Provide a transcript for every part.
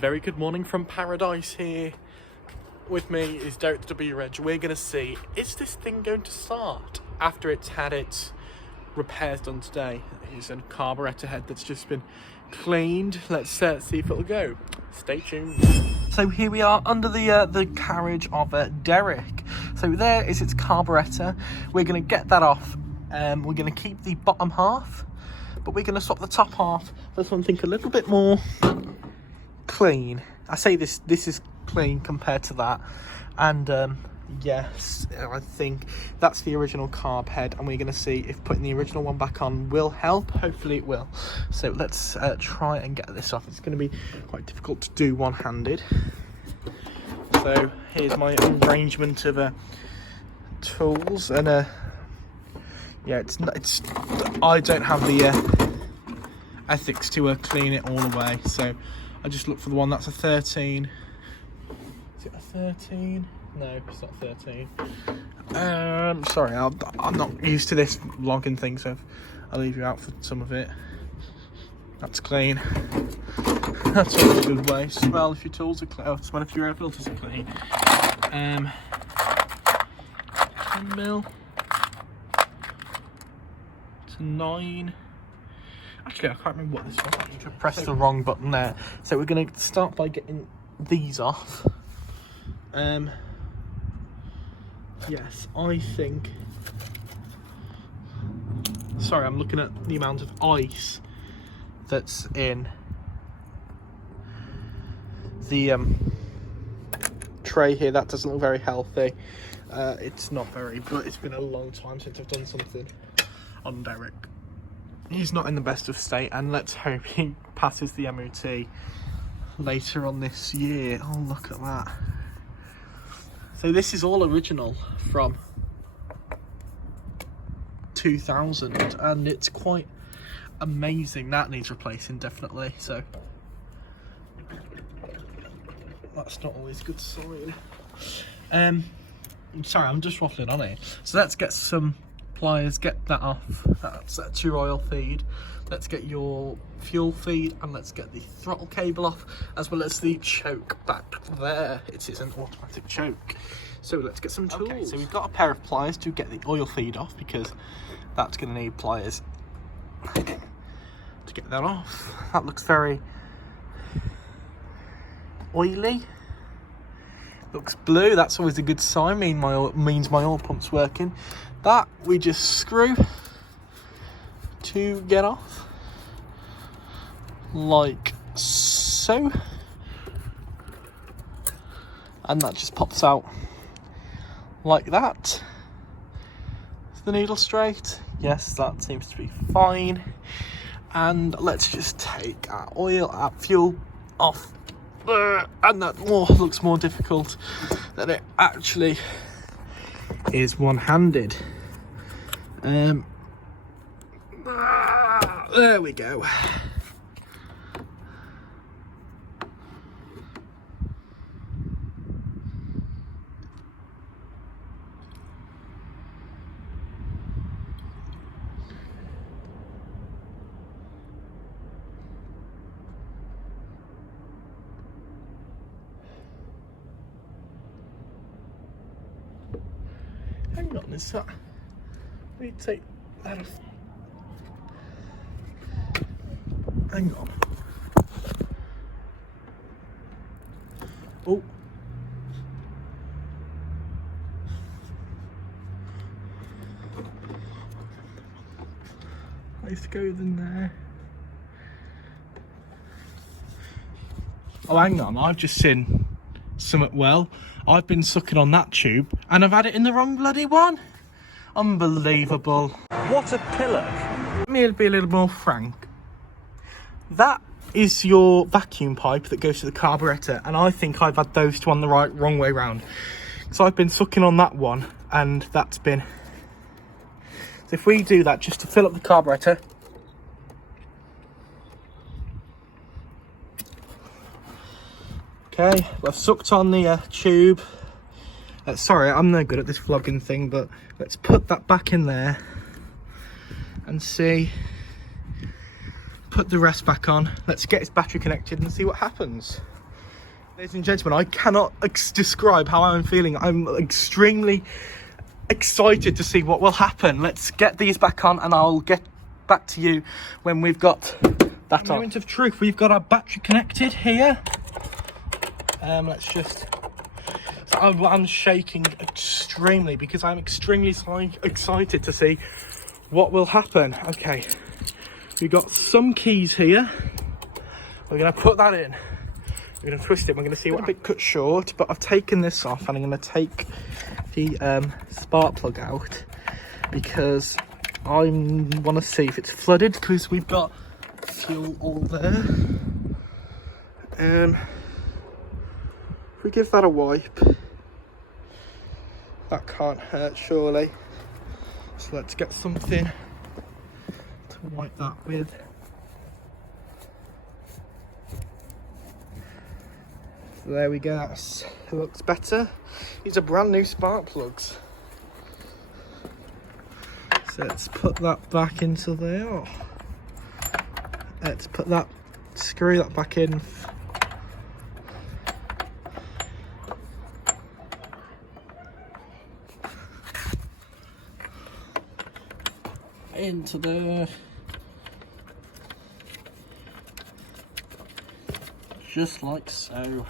Very good morning from paradise here. With me is Derek W. Reg. We're going to see, is this thing going to start after it's had its repairs done today? Here's a carburetor head that's just been cleaned. Let's see if it'll go. Stay tuned. So here we are under the carriage of Derek. So there is its carburetor. We're going to get that off. We're going to keep the bottom half, but we're going to swap the top half for something a little bit more clean. I say this is clean compared to that, and yes, I think that's the original carb head, and we're going to see if putting the original one back on will help. Hopefully it will. So let's try and get this off. It's going to be quite difficult to do one-handed. So here's my arrangement of tools, and yeah, it's I don't have the ethics to clean it all the way, so I just look for the one that's a 13. Is it a 13? No, it's not 13. Sorry, I'm not used to this vlogging thing, so I'll leave you out for some of it. That's clean. That's always a good way. Smell if your tools are clean. Oh, smell if your air filters are clean. 10 mil to 9. Actually, I can't remember what this was. I pressed the wrong button there. So we're going to start by getting these off. Yes, I think... Sorry, I'm looking at the amount of ice that's in the tray here. That doesn't look very healthy. It's not very, but it's been a long time since I've done something on Derek. He's not in the best of state, and let's hope he passes the MOT later on this year. Oh, look at that. So this is all original from 2000, and it's quite amazing. That needs replacing, definitely. So that's not always a good sign. Sorry, I'm just waffling on it. So let's get some pliers, get that off. That's your oil feed. Let's get your fuel feed, and let's get the throttle cable off, as well as the choke back there. It is an automatic choke. So let's get some tools. Okay, so we've got a pair of pliers to get the oil feed off, because that's going to need pliers to get that off. That looks very oily. Looks blue. That's always a good sign. Means my oil pump's working. That we just screw to get off, like so, and that just pops out like that. Is the needle straight? Yes, that seems to be fine. And let's just take our oil, our fuel off, and that looks more difficult than it actually is one-handed. There we go. Hang on, is that... Let me take that off. Hang on. Oh. Let's go in there. Oh, hang on. I've just seen something. Well, I've been sucking on that tube and I've had it in the wrong bloody one. Unbelievable. What a pillock. Let me be a little more frank. That is your vacuum pipe that goes to the carburetor, and I think I've had those two on the wrong way round. So I've been sucking on that one, and that's been... So if we do that just to fill up the carburetor. Okay, I've sucked on the tube. Sorry, I'm no good at this vlogging thing, but let's put that back in there and see. Put the rest back on. Let's get its battery connected and see what happens. Ladies and gentlemen, I cannot describe how I'm feeling. I'm extremely excited to see what will happen. Let's get these back on and I'll get back to you when we've got that on. Moment of truth, we've got our battery connected here. Let's just... So I'm shaking extremely because I'm extremely excited to see what will happen. Okay, we've got some keys here. We're going to put that in. We're going to twist it. We're going to see what. A bit cut short, but I've taken this off and I'm going to take the spark plug out because I want to see if it's flooded because we've got fuel all there. If we give that a wipe, that can't hurt surely. So let's get something to wipe that with. There we go, that looks better. These are brand new spark plugs. So let's put that back into there. Let's put that, screw that back in. Into there. Just like so.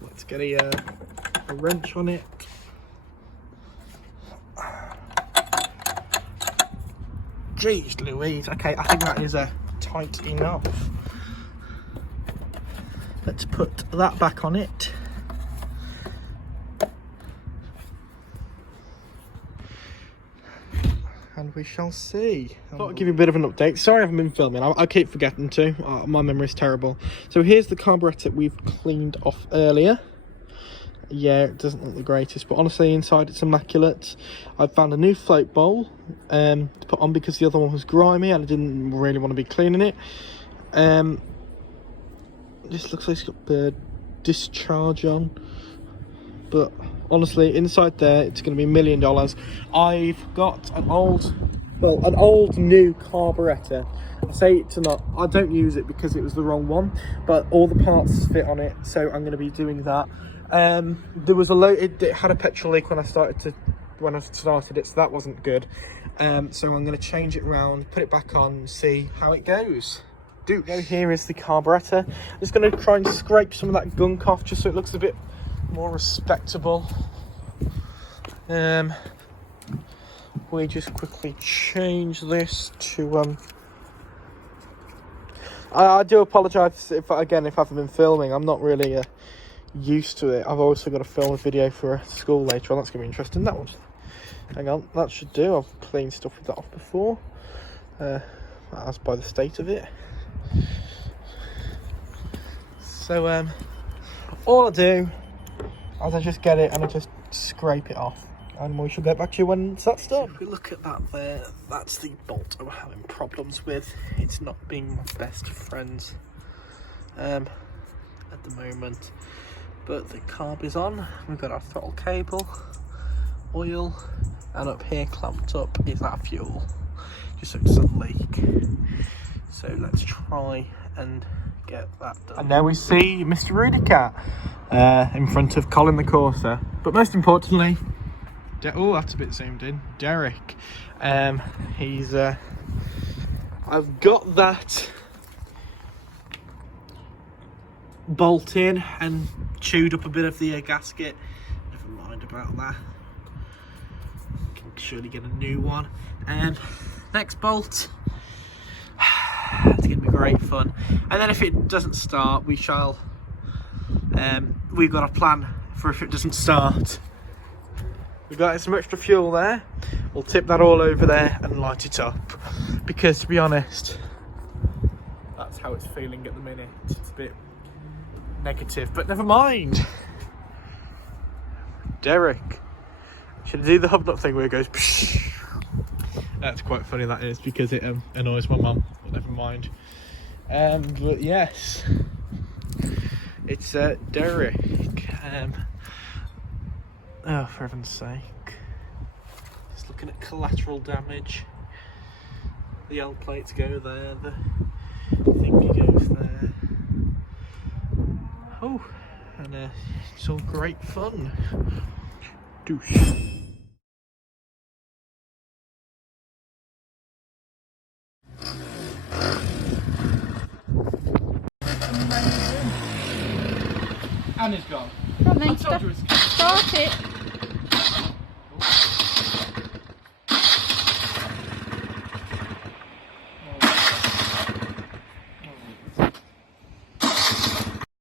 Let's get a wrench on it. Jeez Louise, okay, I think that is tight enough. Let's put that back on it. And we shall see. I thought I'd give you a bit of an update. Sorry I haven't been filming, I keep forgetting to. My memory's terrible. So here's the carburettor we've cleaned off earlier. Yeah, it doesn't look the greatest, but honestly inside it's immaculate. I've found a new float bowl to put on because the other one was grimy and I didn't really want to be cleaning it. This looks like it's got bird discharge on, but honestly inside there it's going to be $1 million. I've got an old new carburettor. I say it's not, I don't use it because it was the wrong one, but all the parts fit on it, so I'm going to be doing that. There was it had a petrol leak when I started it, so that wasn't good. So I'm going to change it around, put it back on, and see how it goes. Here is the carburettor. I'm just going to try and scrape some of that gunk off just so it looks a bit more respectable. We just quickly change this to I do apologise if I haven't been filming. I'm not really used to it. I've also got to film a video for a school later on. That's going to be interesting. That one, hang on, that should do. I've cleaned stuff with that off before, as by the state of it. So all I do is I just get it and I just scrape it off, and we shall get back to you when that's done. If we look at that there, that's the bolt I'm having problems with. It's not being my best friend at the moment, but the carb is on. We've got our throttle cable, oil, and up here clamped up is our fuel, just so it doesn't leak. So let's try and get that done. And now we see Mr. Rudy Cat in front of Colin the Corsa, but most importantly, oh, that's a bit zoomed in, Derek. He's I've got that bolt in and chewed up a bit of the gasket. Never mind about that, can surely get a new one. And next bolt, it's going to be great fun. And then if it doesn't start, we shall we've got a plan for if it doesn't start. We've got some extra fuel there, we'll tip that all over there and light it up, because to be honest, that's how it's feeling at the minute. It's a bit negative, but never mind. Derek, should I do the hub nut thing where it goes psh? That's quite funny, that is, because it annoys my mum, but never mind. But yes, it's Derek. Oh, for heaven's sake, this looking at collateral damage. The L plates go there, the thingy goes there. Oh, and it's all great fun. Douche. Anna's gone. Come on then, start it.